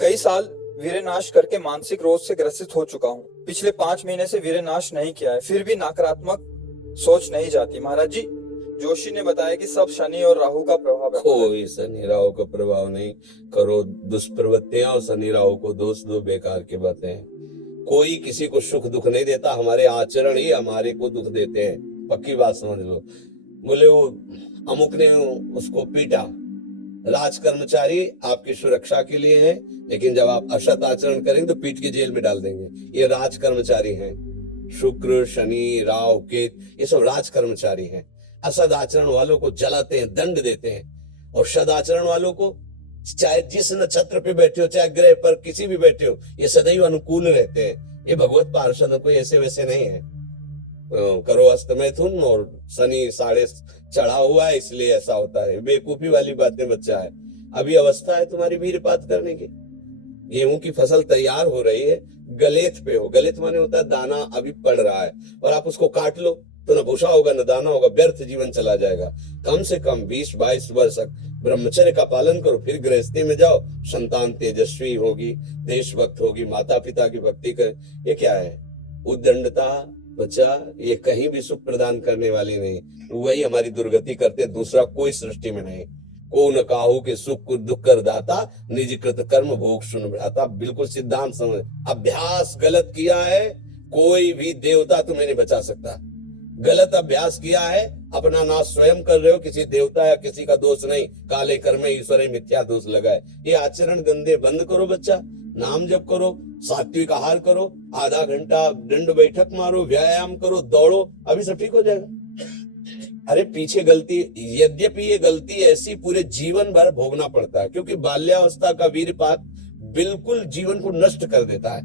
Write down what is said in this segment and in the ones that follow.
कई साल वीरेनाश करके मानसिक रोग से ग्रसित हो चुका हूँ। पिछले 5 महीने से वीरेनाश नहीं किया है, फिर भी नकारात्मक सोच नहीं जाती। महाराज जी, जोशी ने बताया कि सब शनि और राहु का प्रभाव है। कोई शनि राहु का प्रभाव नहीं। करो दुष्प्रवृत्तियां और शनि राहु को दोष दो, बेकार की बातें हैं। कोई किसी को सुख दुख नहीं देता, हमारे आचरण ही हमारे को दुख देते हैं, पक्की बात समझ लो। बोले वो अमुक ने उसको पीटा, राज कर्मचारी आपकी सुरक्षा के लिए है, लेकिन जब आप असत आचरण करेंगे तो पीट के जेल में डाल देंगे। ये राज कर्मचारी हैं। शुक्र, शनि, राहु, केत, ये सब राज कर्मचारी हैं। असद आचरण वालों को जलाते हैं, दंड देते हैं, और सदाचरण वालों को, चाहे जिस नक्षत्र पे बैठे हो, चाहे ग्रह पर किसी भी बैठे हो, ये सदैव अनुकूल रहते हैं। ये भगवत पार्षद कोई ऐसे वैसे नहीं है। करो अस्त मैथुन और शनि साढ़े चढ़ा हुआ है, इसलिए ऐसा होता है। बेवकूफी वाली बातें बच्चा है। अभी अवस्था है तुम्हारी वीरपात करने की। गेहूं की फसल तैयार हो रही है, गलेत पे हो। गलेत माने होता है दाना अभी पड़ रहा है, और आप उसको काट लो तो न भूसा होगा न दाना होगा, व्यर्थ जीवन चला जाएगा। कम से कम 20-22 वर्ष तक ब्रह्मचर्य का पालन करो, फिर गृहस्थी में जाओ। संतान तेजस्वी होगी, देशभक्त होगी, माता पिता की भक्ति करे। ये क्या है? उद्दंडता बच्चा, ये कहीं भी सुख प्रदान करने वाली नहीं। वही हमारी दुर्गति करते, दूसरा कोई सृष्टि में नहीं। को न काहू के सुख को दुख कर दाता, निज कृत कर्म भोग सुन भ्राता। बिल्कुल सिद्धांत समझ। अभ्यास गलत किया है, कोई भी देवता तुम्हें नहीं बचा सकता। गलत अभ्यास किया है, अपना नाश स्वयं कर रहे हो, किसी देवता या किसी का दोष नहीं। काले कर्म ईश्वर मिथ्या दोष लगाए। ये आचरण गंदे बंद करो बच्चा। नाम जप करो, सात्विक आहार करो, आधा घंटा दंड बैठक मारो, व्यायाम करो, दौड़ो, अभी सब ठीक हो जाएगा। अरे पीछे गलती, यद्यपि ये गलती ऐसी पूरे जीवन भर भोगना पड़ता है, क्योंकि बाल्यावस्था का वीरपात बिल्कुल जीवन को नष्ट कर देता है।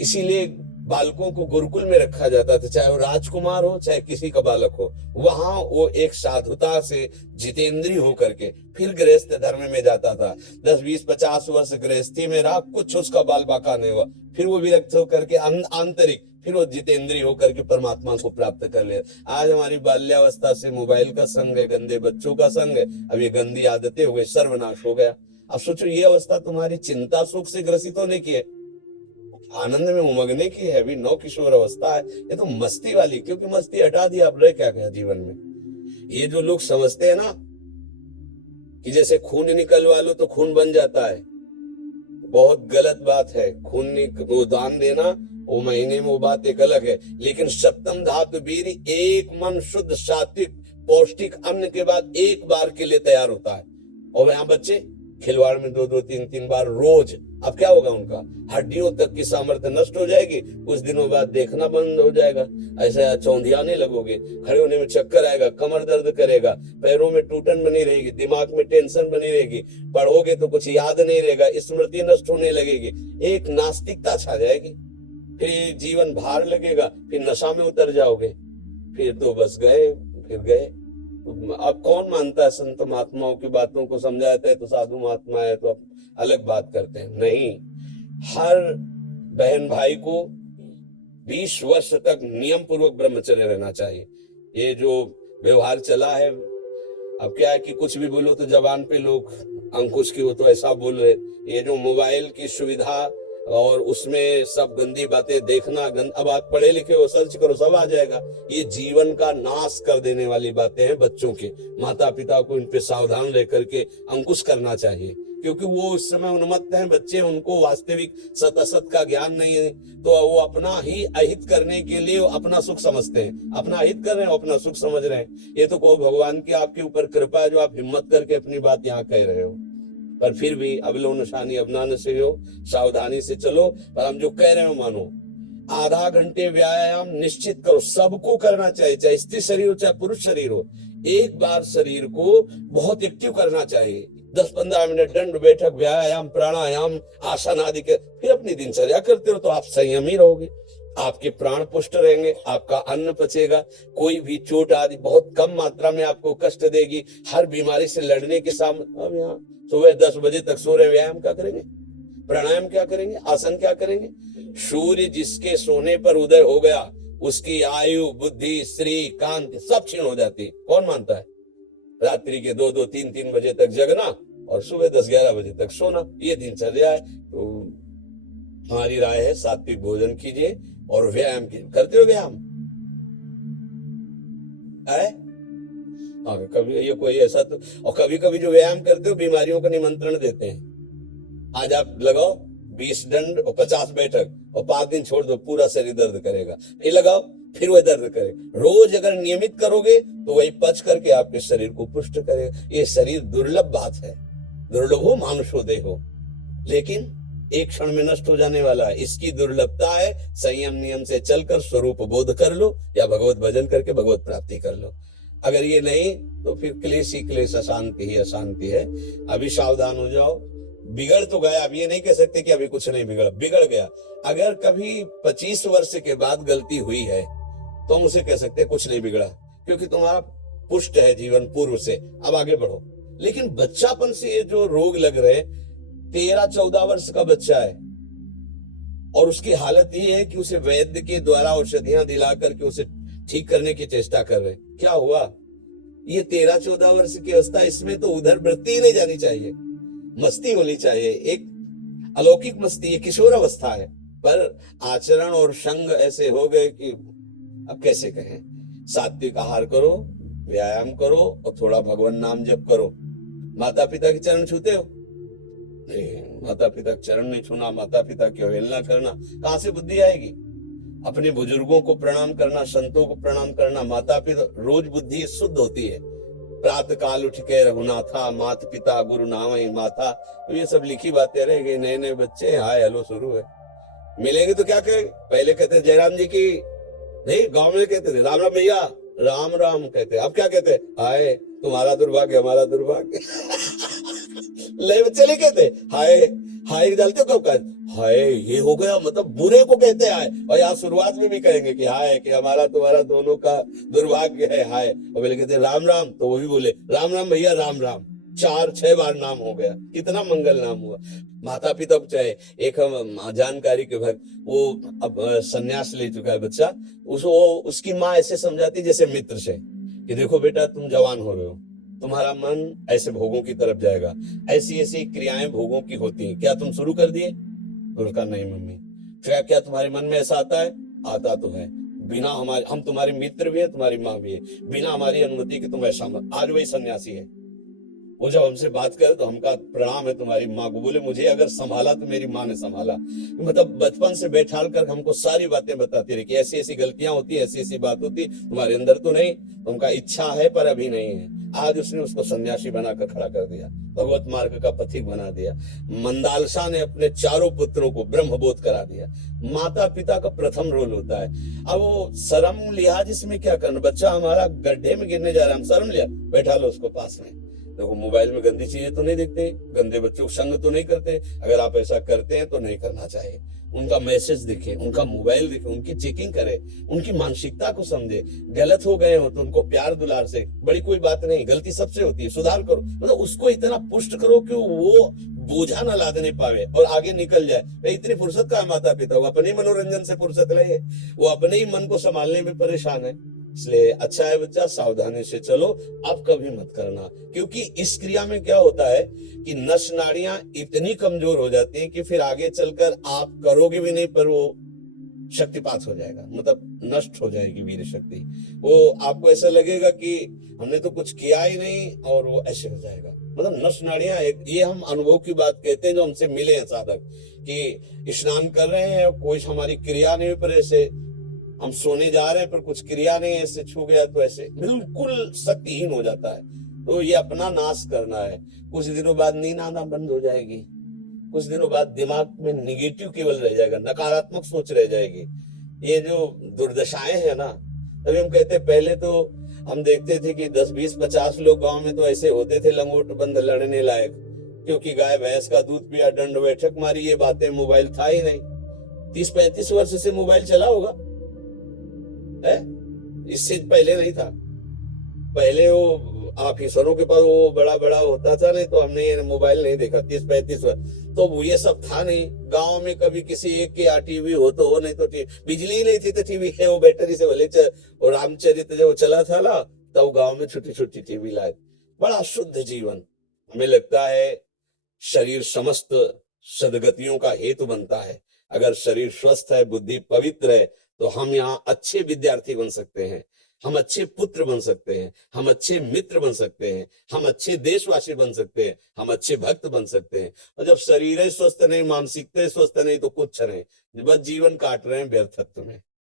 इसीलिए बालकों को गुरुकुल में रखा जाता था, चाहे वो राजकुमार हो चाहे किसी का बालक हो। वहां वो एक साधुता से जितेंद्रीय होकर के फिर गृहस्थ धर्म में जाता था। 10-20-50 वर्ष गृहस्थी में रहा, कुछ उसका बाल बाका नहीं हुआ, फिर वो विरक्त होकर के आंतरिक, फिर वो जितेंद्रीय होकर के परमात्मा को प्राप्त कर ले। आज हमारी बाल्यावस्था से मोबाइल का संग है, गंदे बच्चों का संग है, अब ये गंदी आदतें हो गई, सर्वनाश हो गया। अब सोचो, ये अवस्था तुम्हारी चिंता सुख से ग्रसित होने की है, आनंद में उमगने की है। अभी नौ किशोर अवस्था है, ये तो मस्ती वाली, क्योंकि मस्ती हटा दी, अब रहे क्या क्या जीवन में। ये जो लोग समझते हैं ना कि जैसे खून निकलवा लो तो खून बन जाता है, बहुत गलत बात है। खून वो दान देना, वो महीने में वो बात एक अलग है, लेकिन सप्तम धातु वीर एक मन शुद्ध सात्विक पौष्टिक अन्न के बाद एक बार के लिए तैयार होता है। और यहाँ बच्चे खिलवाड़ में 2-2, 3-3 बार रोज, अब क्या होगा? उनका हड्डियों तक की सामर्थ्य नष्ट हो जाएगी, कुछ दिनों बाद देखना बंद हो जाएगा, ऐसा चौंधियाने लगोगे, खड़े होने में चक्कर आएगा, कमर दर्द करेगा, पैरों में टूटन बनी रहेगी, दिमाग में टेंशन बनी रहेगी, पढ़ोगे तो कुछ याद नहीं रहेगा, स्मृति नष्ट होने लगेगी, एक नास्तिकता छा जाएगी, फिर जीवन भार लगेगा, फिर नशा में उतर जाओगे, फिर तो बस गए, फिर गए। अब कौन मानता है संत महात्माओं की बातों को? समझाते हैं तो साधु महात्मा है तो अलग बात करते हैं। नहीं, हर बहन भाई को 20 वर्ष तक नियम पूर्वक ब्रह्मचर्य रहना चाहिए। ये जो व्यवहार चला है, अब क्या है कि कुछ भी बोलो तो जबान पे लोग अंकुश की हो तो ऐसा बोल रहे। ये जो मोबाइल की सुविधा और उसमें सब गंदी बातें देखना, अब आप पढ़े लिखे हो, सर्च करो, सब आ जाएगा। ये जीवन का नाश कर देने वाली बातें हैं बच्चों के। माता पिता को इन पे सावधान रह करके अंकुश करना चाहिए, क्योंकि वो उस समय उन्मत्त हैं बच्चे, उनको वास्तविक सत असत का ज्ञान नहीं है, तो वो अपना ही अहित करने के लिए अपना सुख समझते हैं, अपना अहित कर रहे हैं, अपना सुख समझ रहे हैं। ये तो को भगवान की आपके ऊपर कृपा है जो आप हिम्मत करके अपनी बात यहाँ कह रहे हो। पर फिर भी अबलो नशानी अबना नशे हो, सावधानी से चलो। पर हम जो कह रहे हो मानो। आधा घंटे व्यायाम निश्चित करो, सबको करना चाहिए, चाहे स्त्री शरीर हो चाहे पुरुष शरीर हो। एक बार शरीर को बहुत एक्टिव करना चाहिए, 10-15 मिनट दंड बैठक, व्यायाम, प्राणायाम, आसन आदि के, फिर अपनी दिनचर्या करते हो तो आप संयमी रहोगे, आपके प्राण पुष्ट रहेंगे, आपका अन्न पचेगा, कोई भी चोट आदि बहुत कम मात्रा में आपको कष्ट देगी। हर बीमारी से लड़ने के सामने अब यहाँ सुबह 10 बजे तक सो रहे, व्यायाम क्या करेंगे? प्राणायाम क्या करेंगे? आसन क्या करेंगे? सूर्य जिसके सोने पर उदय हो गया, उसकी आयु, बुद्धि, श्री, कांति सब क्षीण हो जाती है। कौन मानता है? रात्रि के 2-2, 3-3 बजे तक जगना और सुबह 10-11 बजे तक सोना, ये दिनचर्या है। तो हमारी राय है सात्विक भोजन कीजिए और व्यायाम कीजिए। करते हो व्यायाम? है? हाँ, कभी ये कोई ऐसा तो, और कभी कभी जो व्यायाम करते हो बीमारियों का निमंत्रण देते हैं। आज आप लगाओ 20 दंड और 50 बैठक और 5 दिन छोड़ दो, पूरा शरीर दर्द करेगा। फिर लगाओ, फिर वह दर्द करेगा। रोज अगर नियमित करोगे तो वही पच करके आपके शरीर को पुष्ट करेगा। ये शरीर दुर्लभ बात है, दुर्लभो मानुषो देहो, लेकिन एक क्षण में नष्ट हो जाने वाला है। इसकी दुर्लभता है, संयम नियम से चलकर स्वरूप बोध कर लो या भगवत भजन करके भगवत प्राप्ति कर लो। अगर ये नहीं तो फिर क्लेश ही क्लेश, अशांति ही अशांति है। अभी सावधान हो जाओ। बिगड़ तो गया, अब ये नहीं कह सकते कि अभी कुछ नहीं बिगड़ा, बिगड़ गया। अगर कभी 25 वर्ष के बाद गलती हुई है तो हम उसे कह सकते हैं कुछ नहीं बिगड़ा, क्योंकि तुम्हारा पुष्ट है जीवन पूर्व से, अब आगे बढ़ो। लेकिन बच्चापन से ये जो रोग लग रहे, 13-14 वर्ष का बच्चा है और उसकी हालत ये है कि उसे वैद्य के द्वारा औषधियां दिला करके उसे ठीक करने की चेष्टा कर रहे। क्या हुआ? ये 13-14 वर्ष की अवस्था, इसमें तो उधर वृत्ति ही नहीं जानी चाहिए, मस्ती होनी चाहिए, एक अलौकिक मस्ती। ये किशोर अवस्था है, पर आचरण और संग ऐसे हो गए कि अब कैसे कहें। सात्विक आहार करो, व्यायाम करो और थोड़ा भगवान नाम जप करो। माता पिता के चरण छूते हो? नहीं, माता पिता के चरण नहीं छूना, माता पिता की अवहेलना करना, कहां से बुद्धि आएगी? अपने बुजुर्गों को प्रणाम करना, संतों को प्रणाम करना, माता पिता, रोज बुद्धि शुद्ध होती है। प्रातः काल उठ के रघुनाथा, माता पिता गुरु नाम ही माथा। तो ये सब लिखी बातें रह गई। नए नए बच्चे हाय हेलो शुरू है, मिलेंगे तो क्या कहें? पहले कहते जयराम जी की, नहीं गांव में कहते थे राम राम भैया, राम राम कहते। अब क्या कहते? हाय तुम्हारा दुर्भाग्य हमारा दुर्भाग्य। ले बच्चे नहीं कहते हाय, हाय डालते हो कब का? हाय ये हो गया, मतलब बुरे को कहते हैं हाय। और यहाँ शुरुआत में भी कहेंगे कि हाय, कि हमारा तुम्हारा दोनों का दुर्भाग्य है हाय। और पहले कहते राम राम, तो वो भी बोले राम राम भैया राम राम। 4-6 बार नाम हो गया, कितना मंगल नाम हुआ। माता पिता को चाहे, एक हम जानकारी के भक्त, वो अब संन्यास ले चुका है बच्चा, उसकी माँ ऐसे समझाती जैसे मित्र से कि देखो बेटा तुम जवान हो रहे हो, तुम्हारा मन ऐसे भोगों की तरफ जाएगा, ऐसी ऐसी क्रियाएं भोगों की होती हैं, क्या तुम शुरू कर दिए? तो उसका नहीं मम्मी। फिर क्या तुम्हारे मन में ऐसा आता है? आता तो है, बिना हमारे, हम तुम्हारे मित्र भी है, तुम्हारी माँ भी है, बिना हमारी अनुमति के तुम ऐसा मत। आज वही सन्यासी है, वो जब हमसे बात करे तो हमका प्रणाम है तुम्हारी माँ को। बोले मुझे अगर संभाला तो मेरी माँ ने संभाला। मतलब बचपन से बैठाल कर हमको सारी बातें बताती रही कि ऐसी ऐसी गलतियां होती है, ऐसी ऐसी बात होती, तुम्हारे अंदर तो नहीं, तुमका इच्छा है पर अभी नहीं है। आज उसने उसको सन्यासी बनाकर खड़ा कर दिया, भगवत मार्ग का पथिक बना दिया। मंदालसा ने अपने 4 पुत्रों को ब्रह्मबोध करा दिया। माता पिता का प्रथम रोल होता है। अब वो शर्म लिहाज इसमें क्या करना? बच्चा हमारा गड्ढे में गिरने जा रहा है, हम शर्म लिया, बैठा लो उसको पास में। देखो मोबाइल में गंदी चीजें तो नहीं देखते, गंदे बच्चों को संग तो नहीं करते। अगर आप ऐसा करते हैं तो नहीं करना चाहिए। उनका मैसेज देखें, उनका मोबाइल देखें, उनकी चेकिंग करें, उनकी मानसिकता को समझे। गलत हो गए हो तो उनको प्यार दुलार से, बड़ी कोई बात नहीं, गलती सबसे होती है, सुधार करो। मतलब उसको इतना पुष्ट करो कि वो बोझा ना लादने पावे और आगे निकल जाए। इतनी फुर्सत का माता पिता, वो अपने मनोरंजन से फुर्सत ले, वो अपने ही मन को संभालने में परेशान है। इसलिए अच्छा है बच्चा, सावधानी से चलो, अब कभी मत करना। क्योंकि इस क्रिया में क्या होता है कि नस नाड़ियां इतनी कमजोर हो जाती हैं कि फिर आगे चलकर आप करोगे भी नहीं, पर वो शक्तिपात हो जाएगा, मतलब नष्ट हो जाएगी वीर शक्ति। वो आपको ऐसा लगेगा कि हमने तो कुछ किया ही नहीं, और वो ऐसे हो जाएगा। मतलब नस नाड़ियां, ये हम अनुभव की बात कहते हैं जो हमसे मिले हैं साधक, कि स्नान कर रहे हैं, कोई हमारी क्रिया नहीं, पर ऐसे हम सोने जा रहे हैं पर कुछ क्रिया नहीं, ऐसे छू गया तो ऐसे बिल्कुल शक्तिहीन हो जाता है। तो ये अपना नाश करना है। कुछ दिनों बाद नींद आना बंद हो जाएगी, कुछ दिनों बाद दिमाग में निगेटिव केवल रह जाएगा, नकारात्मक सोच रह जाएगी। ये जो दुर्दशाएं है ना, तभी हम कहते पहले तो हम देखते थे कि 10, 20, 50 लोग गांव में तो ऐसे होते थे लंगोट बंद लड़ने लायक, क्योंकि गाय भैंस का दूध पिया, दंड बैठक मारी, ये बातें, मोबाइल था ही नहीं। 30-35 वर्ष से मोबाइल चला होगा है, इससे पहले नहीं था। पहले वो ऑफिसरों के पास वो बड़ा बड़ा होता था, नहीं तो हमने ये मोबाइल नहीं देखा 30-35 वर्ष। तो वो ये सब था नहीं। गांव में कभी किसी एक के यहाँ टीवी हो तो हो, नहीं तो बिजली ही नहीं थी तो टीवी है, वो बैटरी से भले और रामचरित्र जब चला था ना, तब गांव में छोटी छोटी टीवी लाए। बड़ा शुद्ध जीवन, हमें लगता है शरीर समस्त सदगतियों का हेतु बनता है। अगर शरीर स्वस्थ है, बुद्धि पवित्र है, तो हम यहाँ अच्छे विद्यार्थी बन सकते हैं, हम अच्छे पुत्र बन सकते हैं, हम अच्छे मित्र बन सकते हैं, हम अच्छे देशवासी बन सकते हैं, हम अच्छे भक्त बन सकते हैं। और जब शरीर स्वस्थ नहीं, मानसिकता स्वस्थ नहीं, तो कुछ नहीं, बस जीवन काट रहे हैं व्यर्थत्व में।